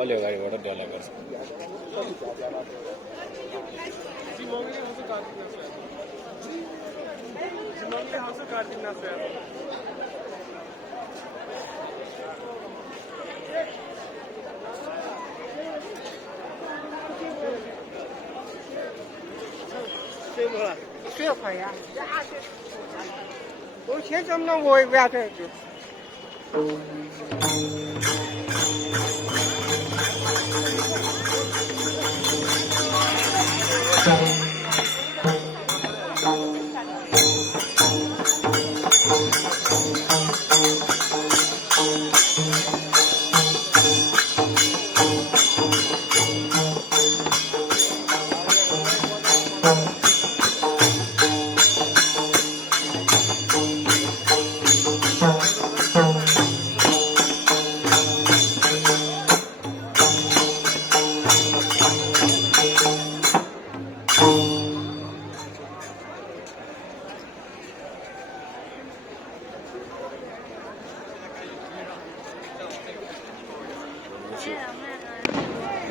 अलि अगाडिबाट डेला गर्छ这块呀，我钱怎么我也不要这个。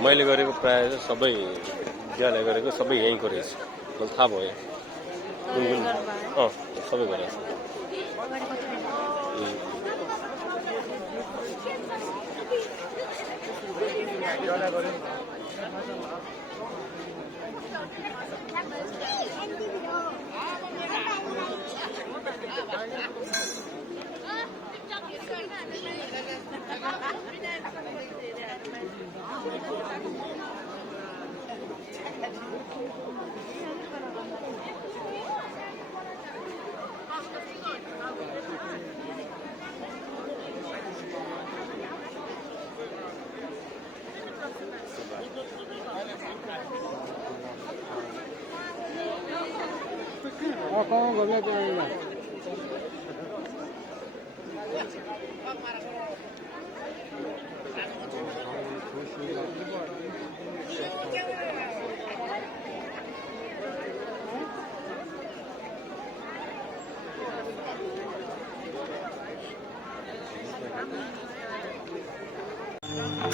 मैले गरेको प्राय सबै ज्याले गरेको सबै यहीँको रहेछ मलाई थाहा भयो सबै गरेछ कहाँ गर्नु पर्दैन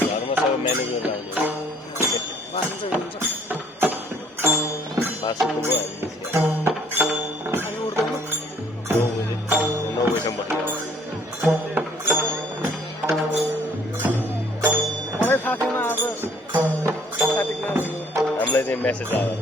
घरमा सबै म्यानेज गरेर आउने बासको भयो हामी 9 बजीसम्म हामीलाई चाहिँ मेसेज आयो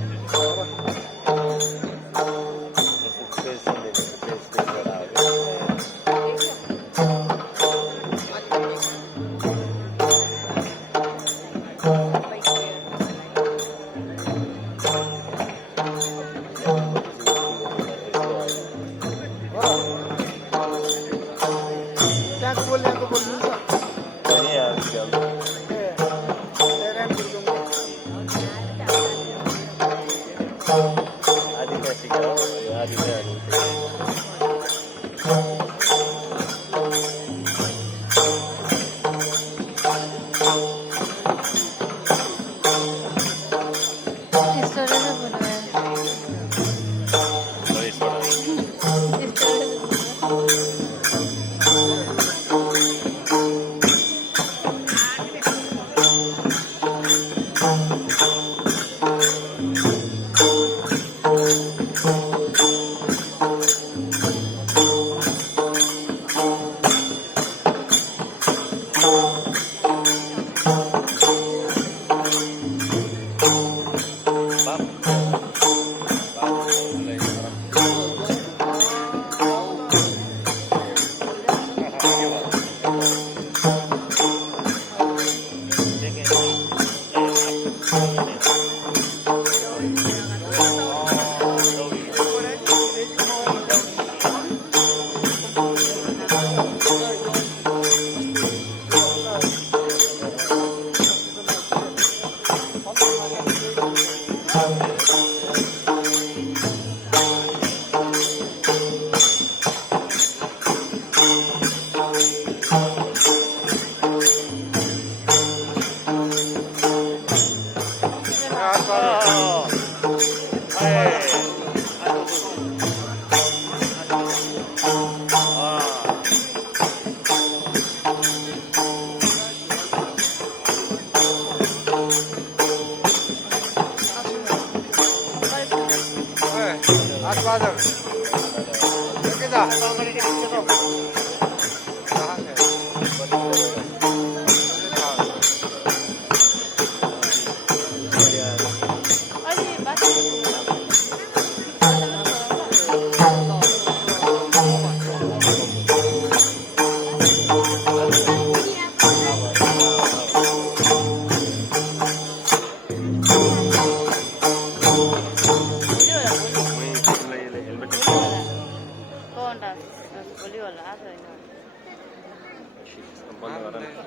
बंद करा ना.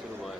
सुरू आहे.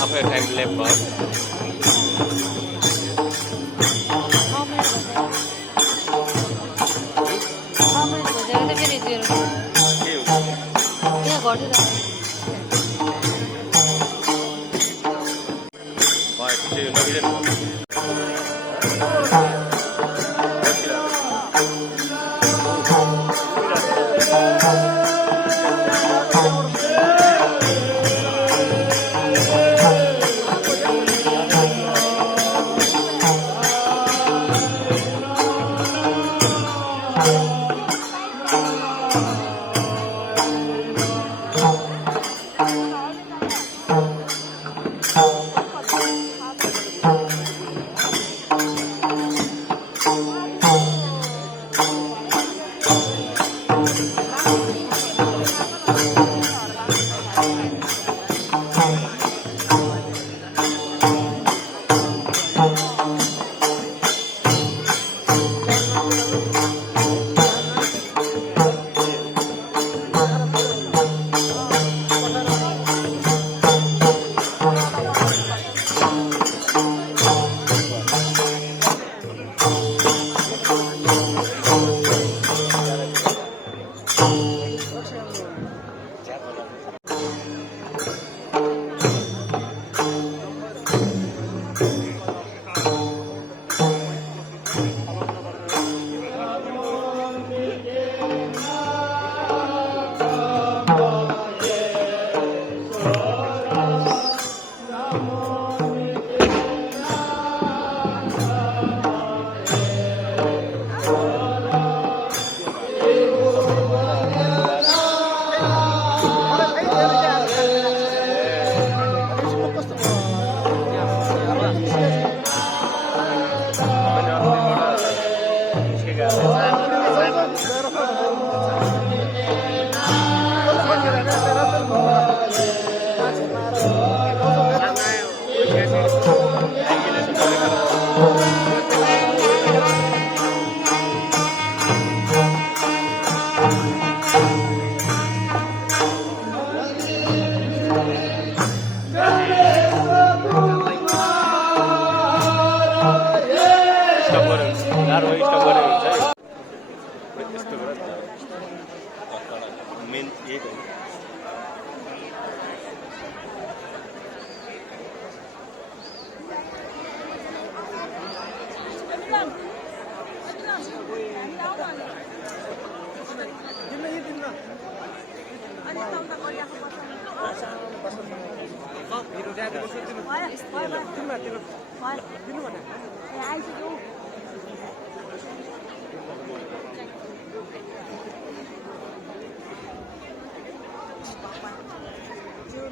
Halfway time left ball.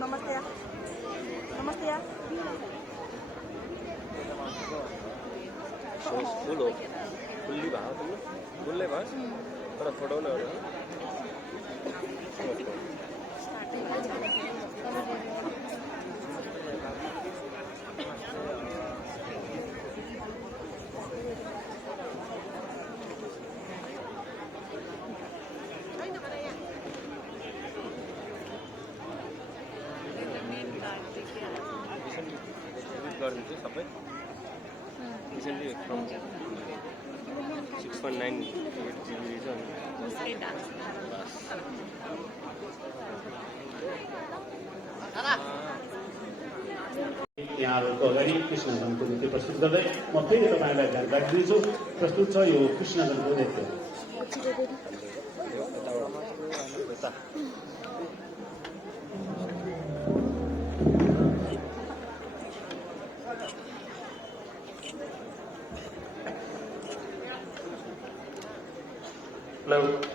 नमस्ते फुल हो फुल्ली भयो तिम्रो फुल्लै भयो तर फोटाउने हो गरिदिन्छु सबै रिसेन्टली फ्रम 6.9 GB छ यहाँहरूको अगाडि कृष्ण जन्मको नृत्य प्रस्तुत गर्दै म फेरि तपाईँलाई जानकारी दिन्छु प्रस्तुत छ यो कृष्ण जन्मको नृत्य Hello.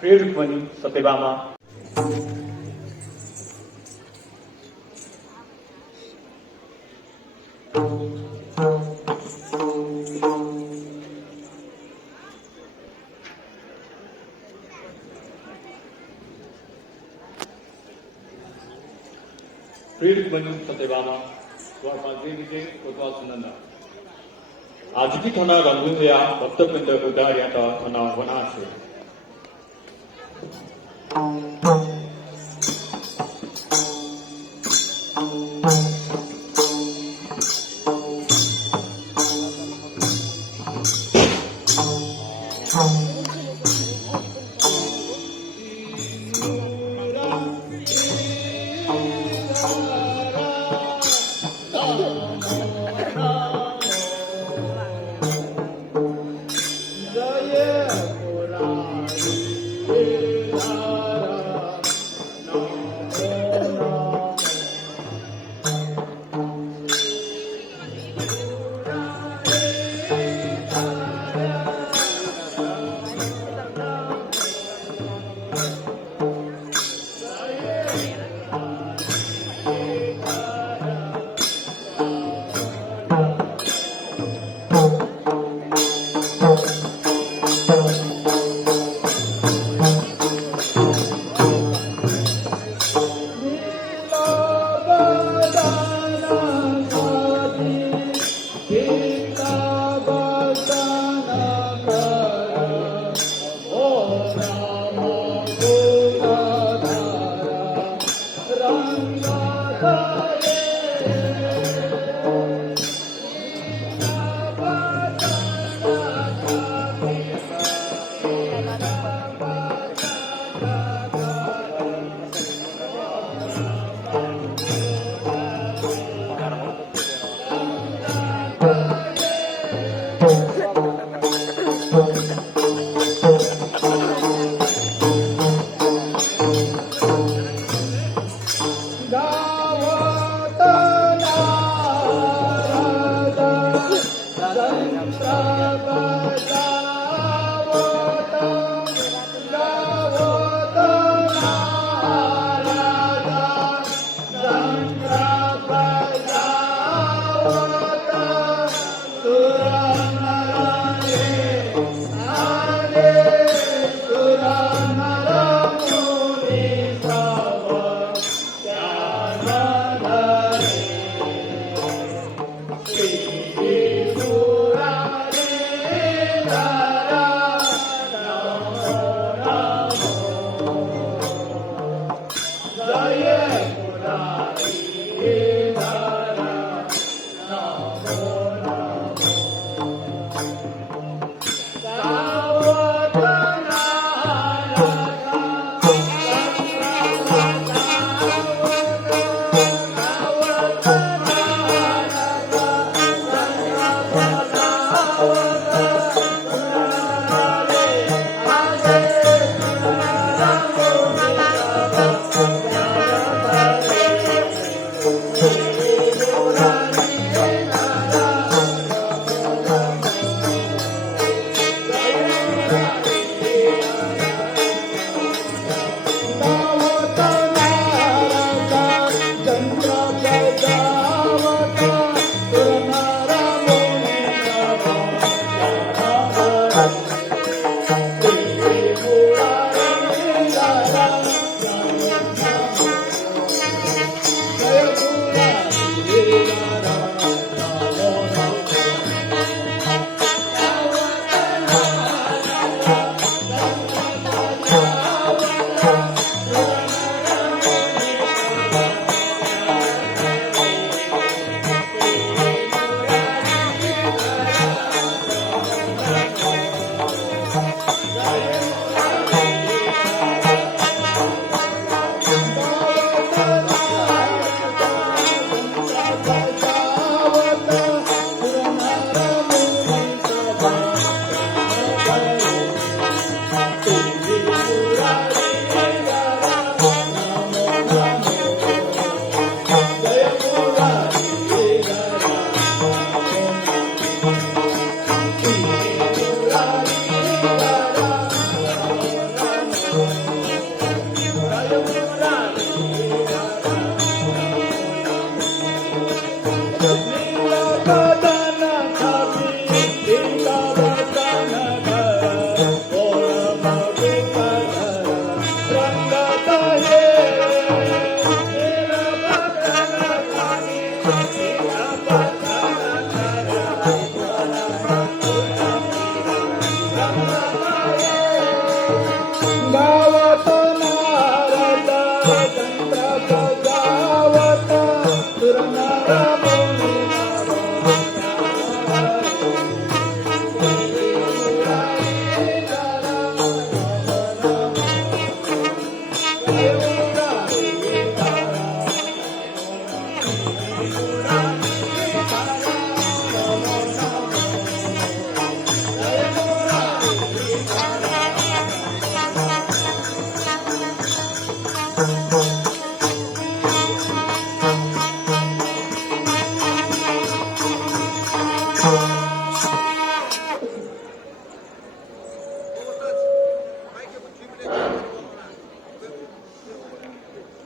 प्रिय रुक्मणी सत्यभामा, प्रिय रुक्मणी सत्यभामा, द्वारपालदेवीचे कोतवाल सुनंदा, आजकी थोना रंगून या भक्तपिंड उदार्याचा थोना वना असे.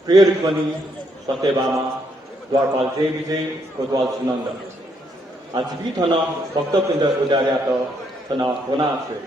प्रिय रुक्मणी सत्यभामा द्वारपाल जय विजय कोतवाल सुनन्द आजकी थना भक्तवृन्द उदार्यात थना होना छे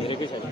हेरेकै छैन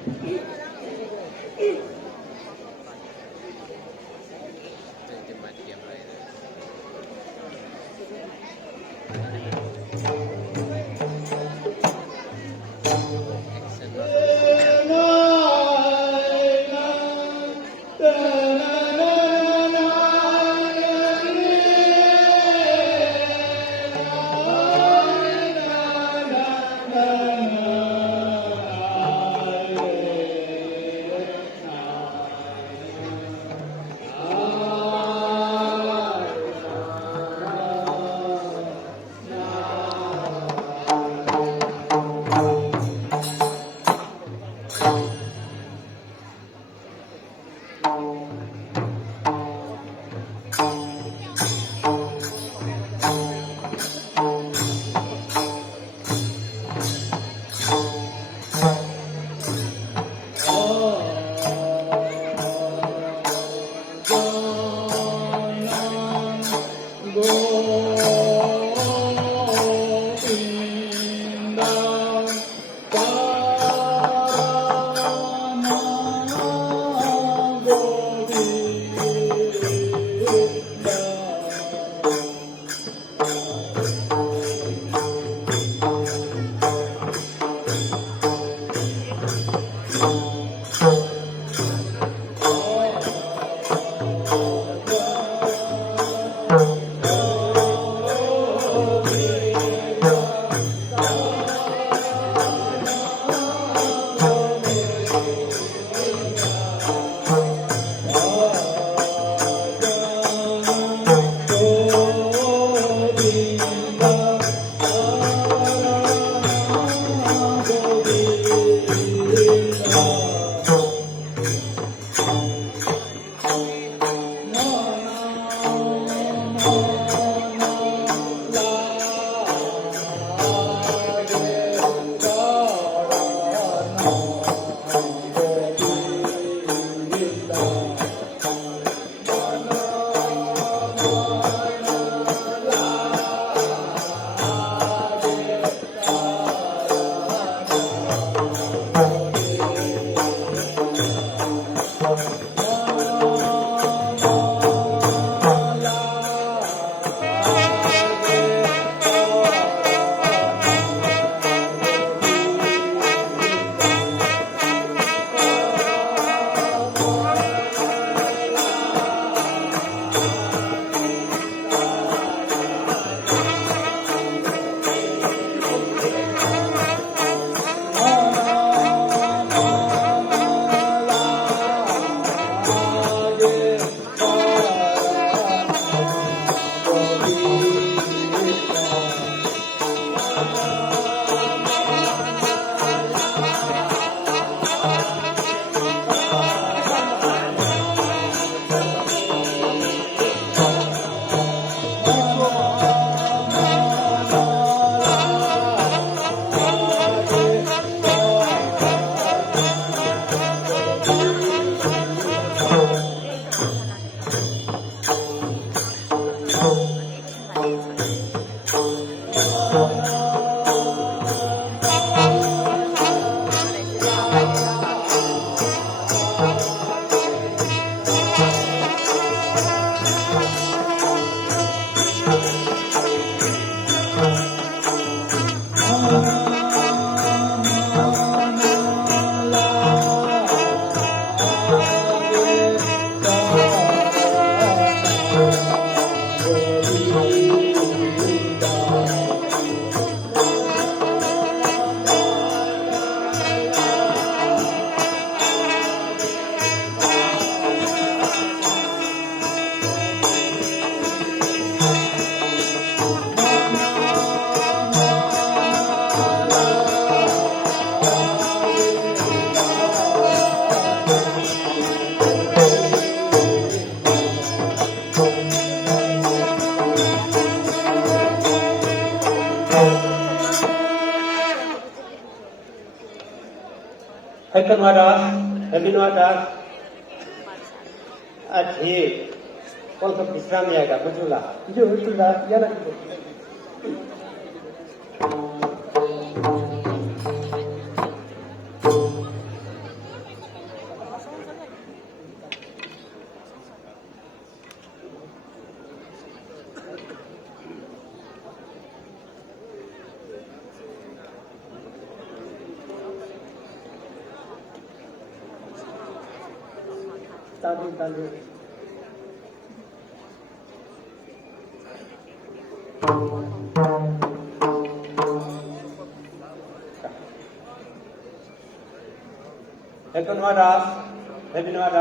Haikal Maharaj, Rabin Maharaj, आज हे कौन सा विश्राम आएगा बचूला जो बचूला या ना तांदूळ धन्यवाद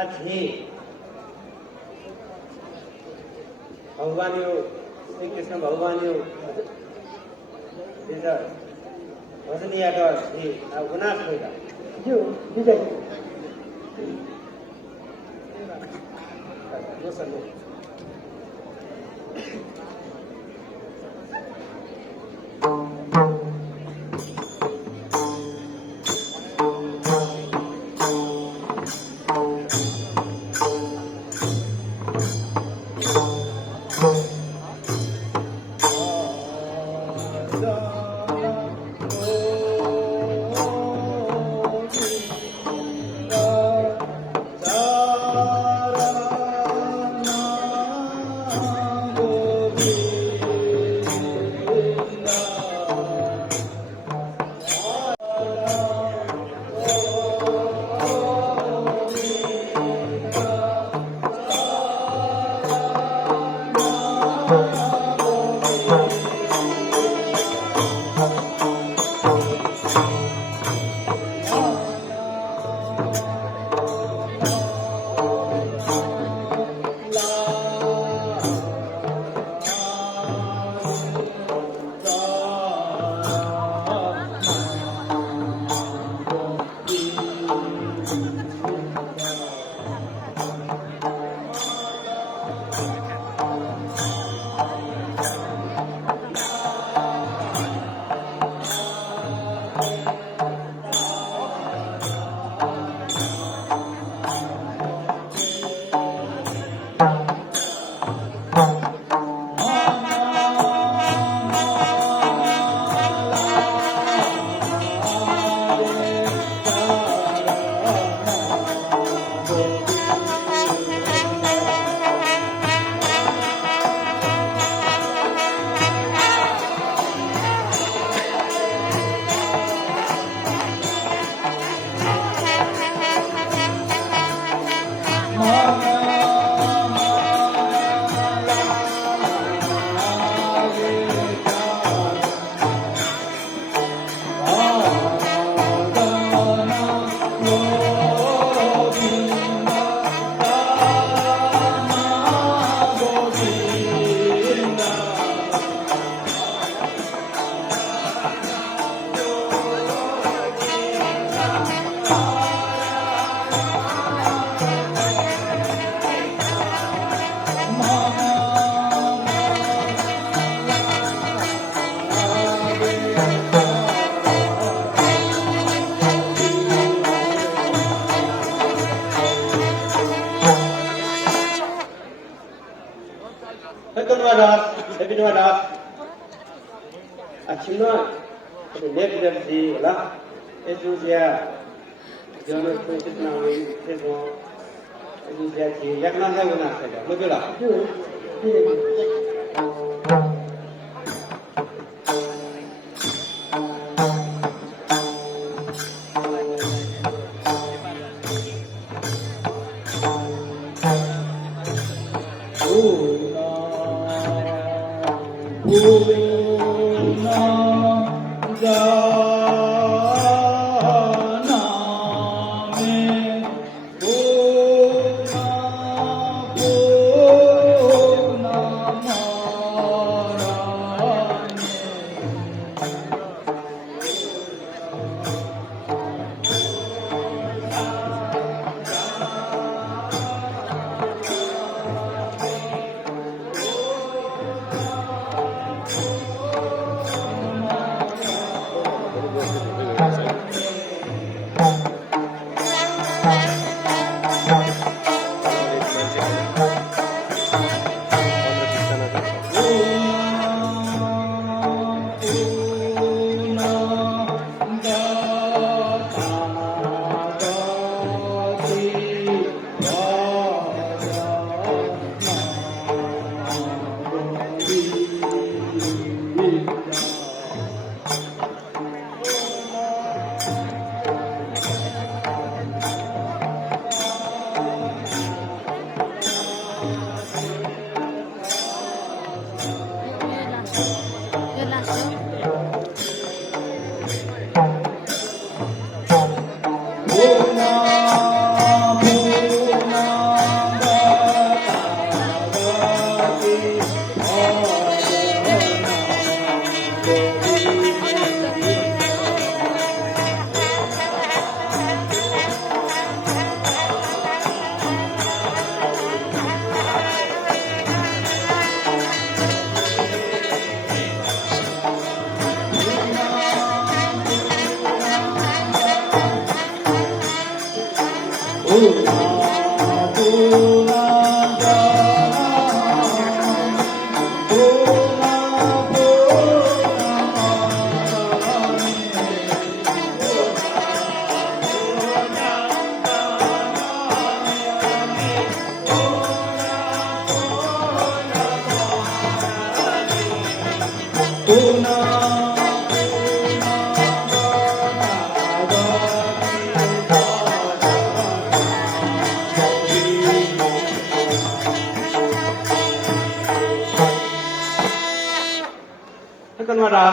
आज हे भगवान श्री कृष्ण भगवान भजन गुनाश होगा जो विजय Terima Acima, never the la, Ezusia, Jonas Printed now in Tezon, Ezusia, Yakman Havana, look कन्वरा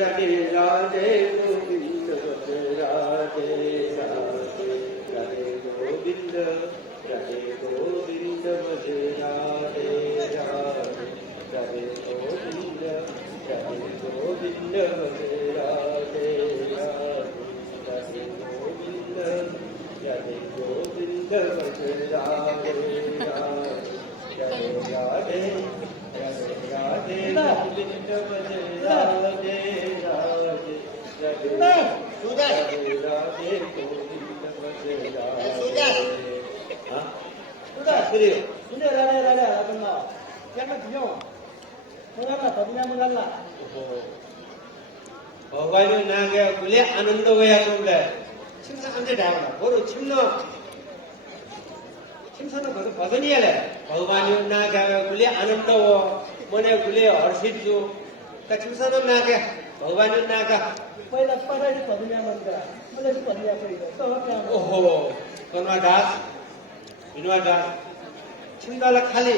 Radhe Radhe Govind Radhe Radhe Radhe Govind Radhe Govind Radhe Radhe Radhe Govind Radhe Govind Radhe Radhe Radhe Govind Radhe Govind Radhe Radhe Radhe Radhe Radhe Govind Radhe Radhe Radhe Radhe Govind Radhe हाँ Sudah, serius sudah rada kenal. Jangan bingung. Mengapa? Tadinya mengalah. भगवान नागे गुले आनंद वया सोले 침사 안돼 다व나 보로 침노 침사는 그 버전이야래 भगवान नागे गुले आनंद वो मने गुले हर्षित जो त 침사는 नागे भगवान नागा पहिला पढाइ तदिया मन्दा मलाई तदिया पहिला सहका ओहो कनवादास विनवादास 침달라 खाली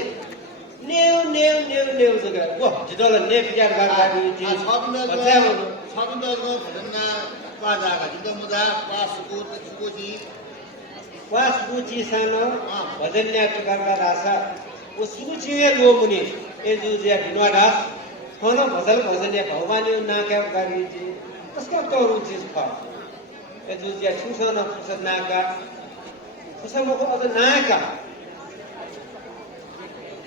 नेउ जगा वो जिदोला ने पिजार गाडी जी 서빈들은 그러나 과자가 진짜 뭐다 수고지 वा सुची सानो भजन्या प्रकारका रासा वो सुचिए लो मुनि ए जो जे भिनवाडा फोन भजन्या भगवान यो नाका गरी जी कसका तोरु चीज ख ए जो जे छुसन फुसन नाका फुसनको अझ नाका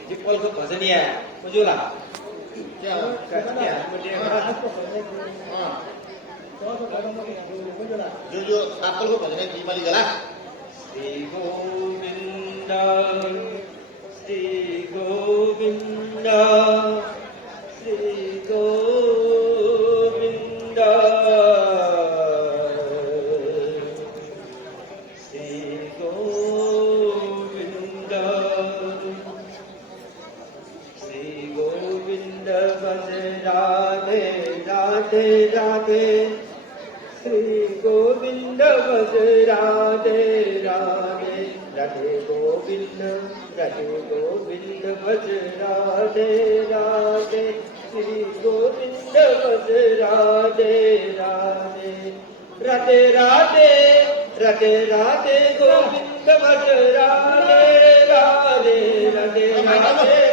जी पलको भजन्या बुझुला जो साकलको भजन तिमीले गला श्री गोविंद श्री गोविंद श्री गोविंद श्री गोविंद श्री गोविंद भज राधे राधे राधे श्री गोविंद भज राधे राधे राधे गोविंद भज राधे राधे श्री गोविंद भज राधे राधे राधे राधे राधे राधे गोविंद भज राधे राधे राधे राधे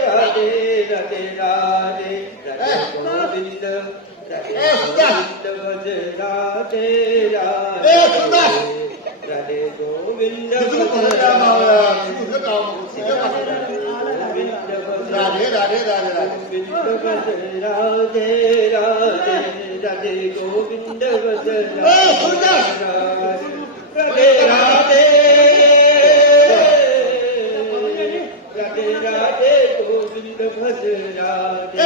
राधे राधे राधे राधे गोविंद भज राधे राधे राधे गोविंद भज राधे राधे गोविंद भज राधे राधे राधे गोविंद भज राधे राधे राधे राधे गोविंद भज राधे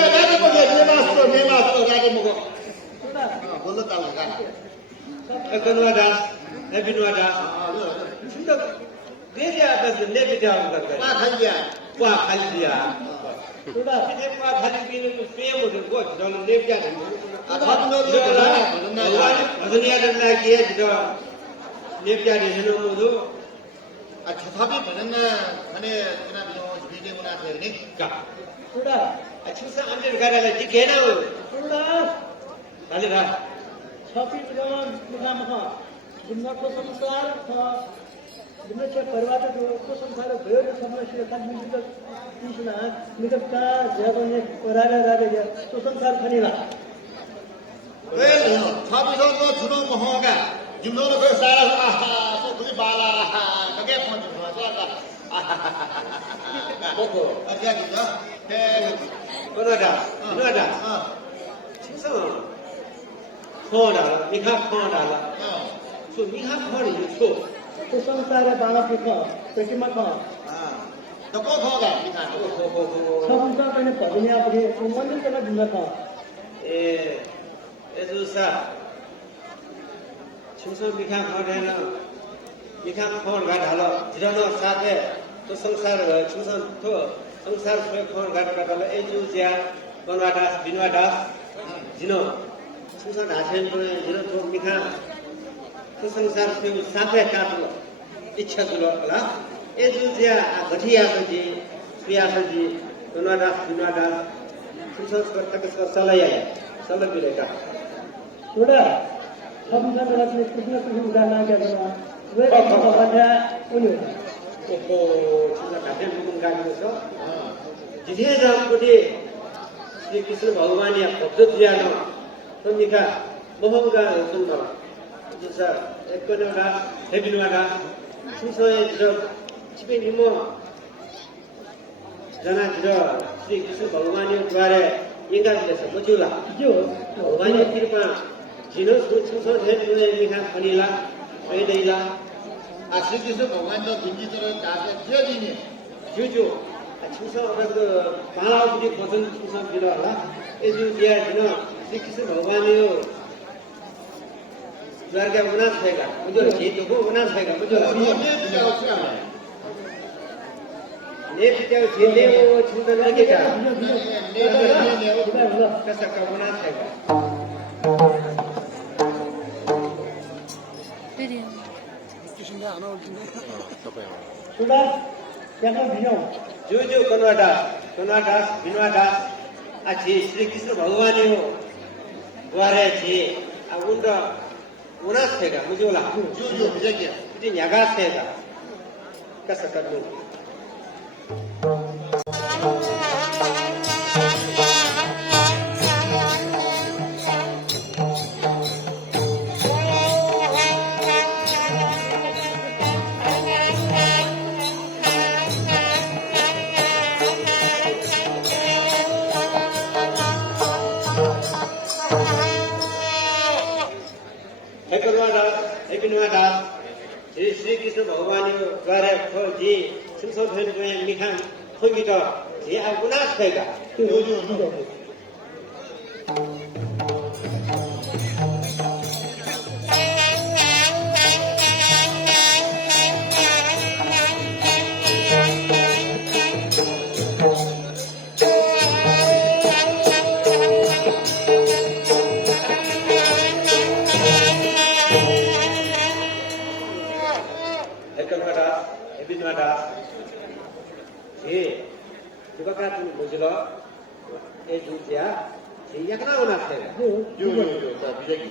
बोल्नु त कन्वादास विनवादास सुन्द धेरै आकाश नेबिटा हुन्छ वा खालिया Sudah, वा खालि बिनु प्रेम हुन्छ गो जल नेबिटा भजनिया दन्ना के जित नेबिटा दिनु मुदु तथापि भजन भने भिडियो बनाएको थियो नि sudah, छिसा अन्डर गरेलाई दिखेन sudah. हाले रा Sapi dengan muka-muka. Jumlah संसार था jumlah saya perwata itu संसार बेर समस्या kan मिलकर इसना मिलकर का जगहnya राजा ya तो संसार खनीला छबिसको छुनो महँगा जिम्नोले गयो सारा खुली बाला कगे पहुँच ओहो क्या गीत कोनोडा छिसा खोडा मिखा खोडा सो मिखा खोडी छु तो संसार बाला पिका पेटीमा का त को खगा संसार पनि पदनिया पनि सम्बन्धित करना जुम्ला का ए एजुसा छिसा मिखा खोडेन मिखा खोड गाडाल जिरनो साथे तो संसार छिसा तो संसार से खोड गाडाल एजु ज्या बनवादास बिनवादास जिनो छिसा ढासेन पनि जिरो तो मिखा तो संसार से साथे काटल इच्छा जुलो होला एजु ज्या घटिया जी पिया जी बनवादास बिनवादास छिसा को तक सलाया सलग mereka. Sudah, kamu kan dalam diskusinya tuh udah nanya sama, gue ada ulu. Oh, 진짜 같은 부분 가지고서 지세상 그디 Shri Krishna भगवान या भक्त दियानो तनिका मोहंगा संग जसा एकनगा हेबिनवागा सुसो에 들어 집에 निमो जना 들어 श्री कृष्ण भगवान द्वारा इंगा지에서 मजुला जो भगवान कृपा जिनो सुसो हेबिनवा에 निखा फनिला वेदैला 아, श्रीकृष्ण भगवान्को भिन्जीतिर काटे थियो दिने जुजु 충성 그 바라우디 거선 충성 빌어라 에주디야 지나 श्री कृष्ण भगवानयो द्वारका उनास भएका मुझो जीतको उनास भएका मुझो भगवानले बिगाउ छ ने पित्याउ झेले ओ चिन्तन लगेका ने कसका उनास भएका sudah, jangan bingung. जुजु कनवादास बिनवादास आछि श्री कृष्ण भगवानयो द्वारे छि उन्द उनास भएका मुझोला जुजु बिजकिया इति न्यागास भएका कसका नु श्री कृष्ण भगवान द्वारा जी संशोधन में लिखा होगी तो ये अवनाश होगा मुझलो ये जुजिया ये क्या होना चाहिए जुजु 자 बिजकी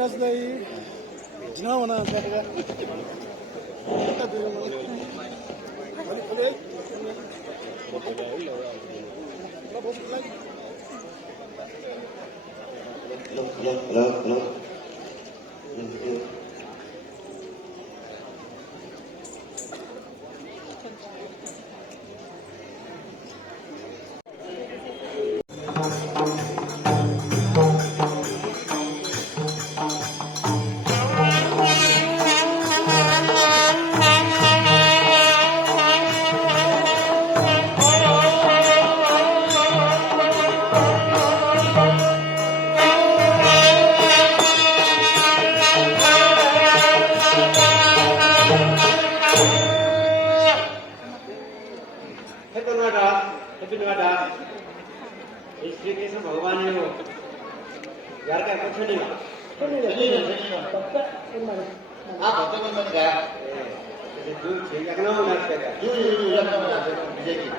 Rasdai, jangan mana saya. Hello. Shri Krishna भगवान ने यार का कुछ नहीं 아, 어떤 건가요? 약간 나오나 제가 유유유 잠깐만 비제기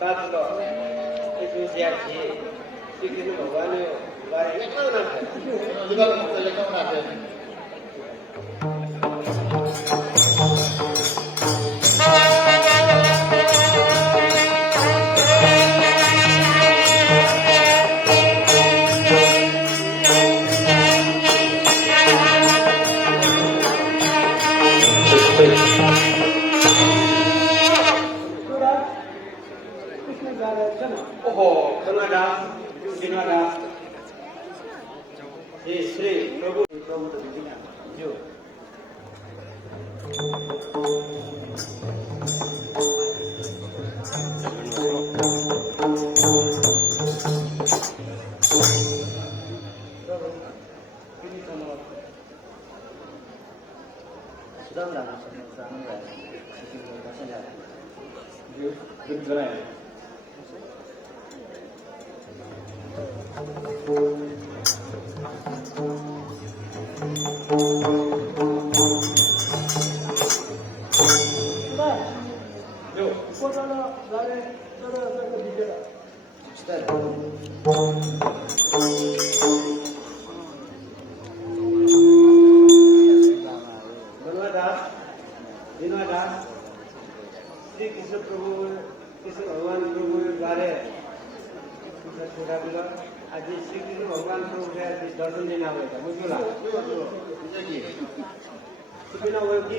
कालो यसो ज्या थिए श्रीकृष्ण भगवान्ले बारे लेखाउन ओहो कमलादास दिनदास ये श्री प्रभु प्रभु तो दिना जो श्री कृष्ण प्रभु कृष्ण भगवान प्रभु बारे छोटा बिल आज श्री कृष्ण भगवान प्रभु दर्शन दिन आएगा बुझला सुबिना हो कि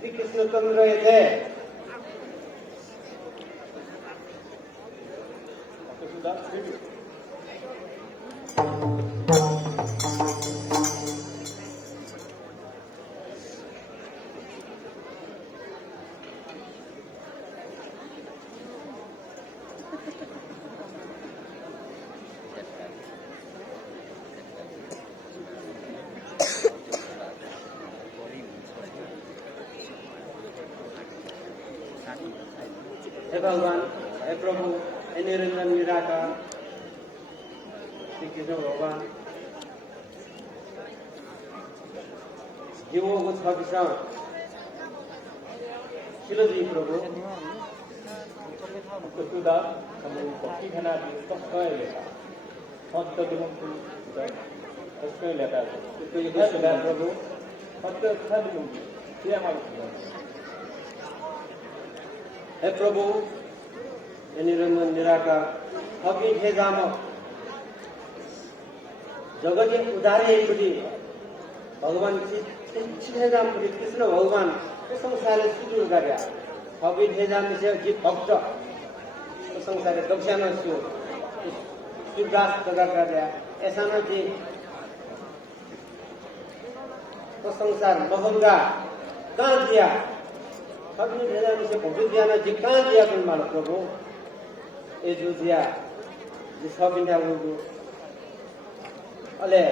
श्री कृष्ण चंद्र थे हे भगवान हे प्रभु हे निरंजन निराकार श्री कृष्ण भगवान जीवों छ विषय शिलजी प्रभु Kesudah kamu bukti hana di Australia leka. Hotel di Mumbai, Australia leka. Itu juga sudah Prabu. Hotel di Mumbai. Dia malu. हे प्रभु हे निरंजन निराकार अभी हे जाम जगत उदारे एकपट्टि भगवान हे जाम कृष्ण भगवान संसार सुदूर गरे अभी हे जाम जी भक्त संसार दक्षिण सूर्यदास जगह गरे ऐसा न कि तो संसार महंगा कहाँ दिया सबने भेजा मुझे बहुत दिया ना जी कहाँ दिया तुम मालो प्रभु ये जो दिया जी सब इंडिया लोगों अले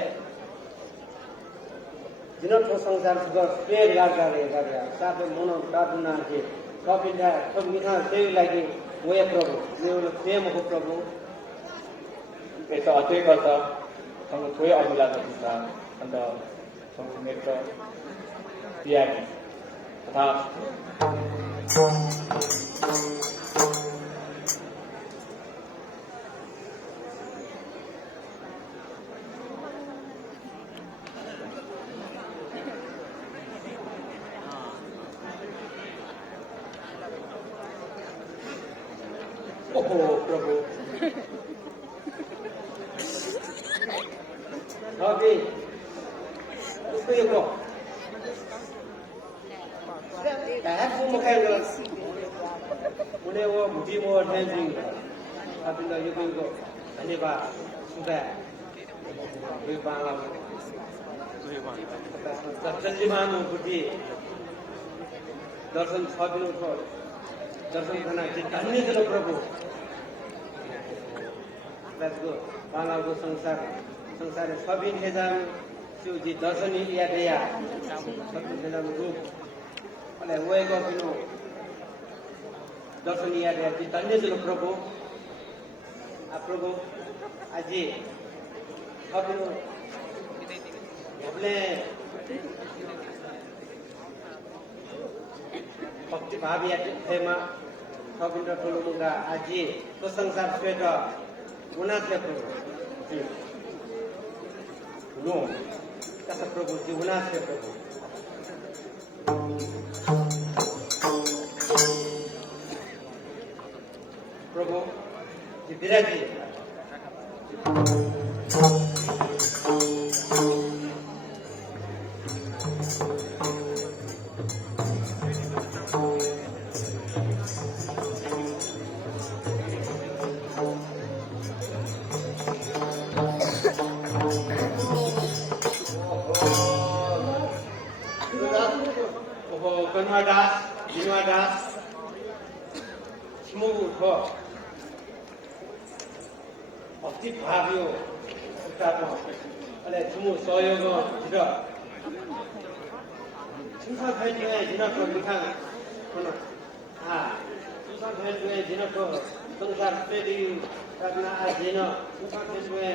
जिन्हों तो संसार सुबह पेड़ लगा रहे साथ में मोनो काटना जी सब इंडिया सब मिठा सेव लगे वो ये प्रभु ये वो प्रेम हो प्रभु Itu atai kata kamu tuai abulah kita anda kamu mereka dia ni. Tetapi oh प्रभु अभी उसको ये को Dahil pumakailan udah wo budi wo dancing tapi nggak juga itu ini pak sudah ini bangla terjemahan budi दर्शन 6 दिन उठो दर्शन करना धन्य चलो प्रभु बांग्लाको संसार संसार सबै निजाम शिवजी दर्शन याद या सबै निजाम रूप अले वेगो पिनो दर्शन याद या धन्य चलो प्रभु प्रभु आज हमले भक्ति भाव यात्रेमा थपिन ठुलो मुगा आज प्रशंसा श्रेष्ठ उनाथे प्रभु नो कसा प्रभु जी उनाथे प्रभु प्रभु जी विराजी Binwadas, smooth भक्ति भाव्यो उतार्नु अले तुमु सहयोग दिर संसार भेट्ने दिनको बिखान कुन संसार भेट्ने दिनको संसार पेडी करना आजिन संसार भेट्ने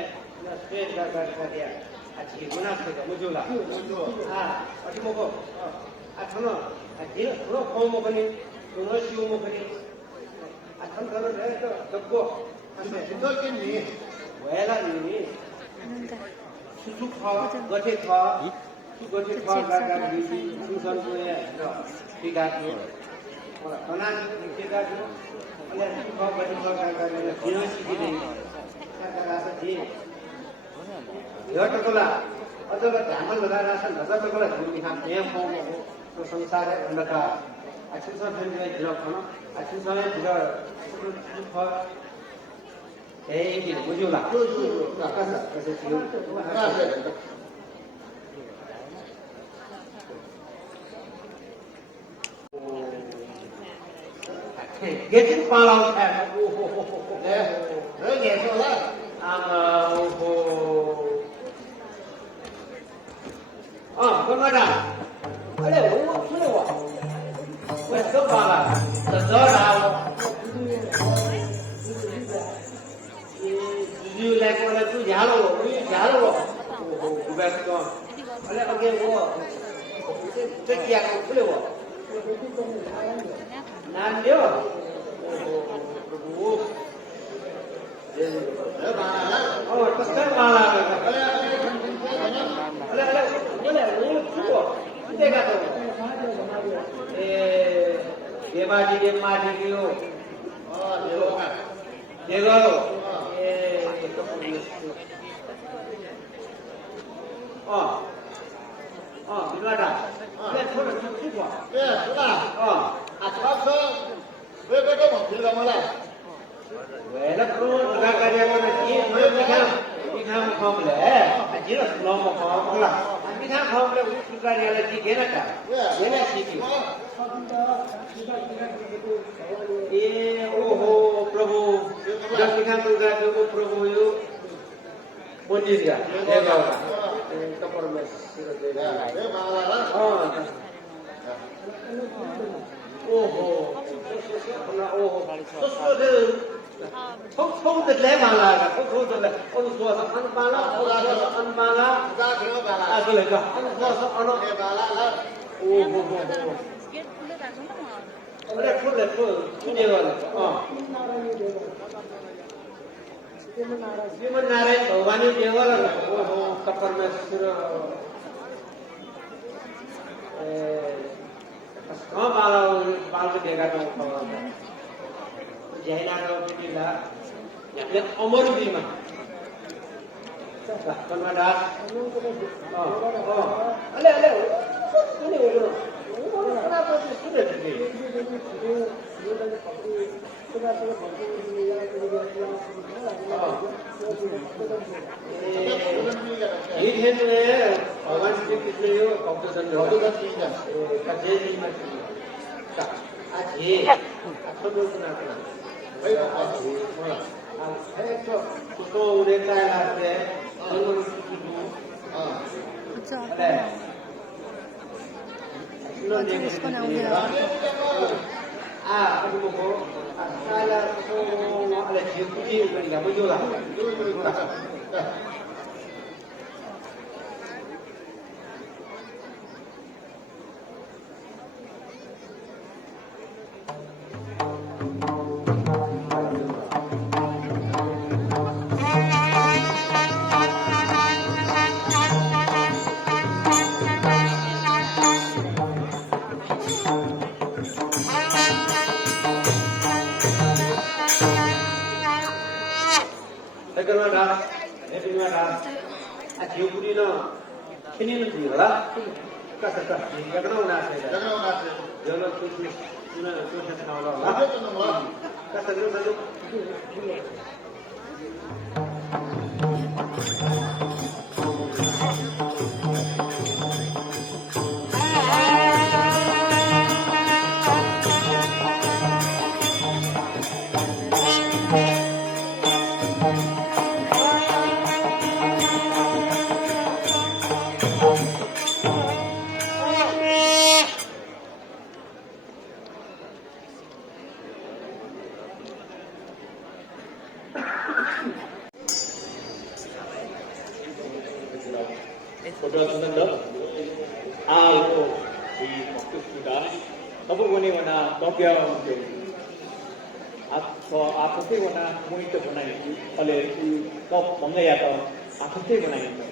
स्टेट गर्दिया आज गुना छैन मुजुला अटिमको आथन दिन ठुलो ठाउँमा पनि ठुलो सिउमा पनि आथन गर्न रहेछ दब्बो भएला नि सुसुक छ गठे छ सुगठे छ गाडी सुसनको बिगाड्नु तनान बिगाड्नु अनि सुख गठे छ गाडी दिन सिकिने सरकार आछ दि यो टकोला अझ ध्यान लगाएर आछन् हजार टकोला झुमी खाम यहाँ पाउनु तो संसार है अंधकार अच्छे समय फिर जो खाना अच्छे समय जो सुख है कि मुझे ला कैसा कैसे क्यों गेटिंग पाला है ये तो ला कौन अरे वो सुनो वो सब वाला तो दौड़ आओ ये लाइक वाला तू झालो बस तो अरे ओके वो तो क्या कर वो नाम लियो वो और कस्टमर वाला अरे वो सुनो देखा तो देवाजी हो देखो बिगाड़ा थोड़ा ठीक हुआ अच्छा वे बेटे भक्ति रमला वेला प्रो लगा कर ये मैं बिखाम खामले जिरो नमो खामला बिखाम खामले सुकारियाले दिखे न का वेला सिक्यो ए ओहो प्रभु जब बिखाम दुर्गा को प्रभु यो बन्दिया देगा कपर में सिर देगा ए माला ओहो ओहो không được lẽ mà là không được lẽ ông xua sao ăn ba lá ông xua sao ăn ba lá ra cái nó bà là cái này cơ ăn xua sao ăn nó bà là ông đây phun này phun phun nhiều rồi nhưng mà này भगवान ने देवा ना ओहो कपर में सिर कहाँ बाल के देगा तो जैना रोटीला या अमर बीमा कन्नाडास अले सुने बोलो ना तो सुने ये है भगवान श्री कृष्ण यो भक्तजन कजेरी में आज ये अच्छा सुना तो उड़ेता है लाते इसको ना उड़े अभी वो Salah semua ada cipu kan nggak betul lah. Cipu ni no, ini lebih lah. Kasar jangan nasi. Jangan susu, susu senang lah. Kasar dulu. Saudara-saudara, itu di waktu sudah. Kamu boleh mana topia untuk apa sih mana mungkin mana oleh top mengenai atau apa sih mana itu.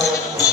Thank you.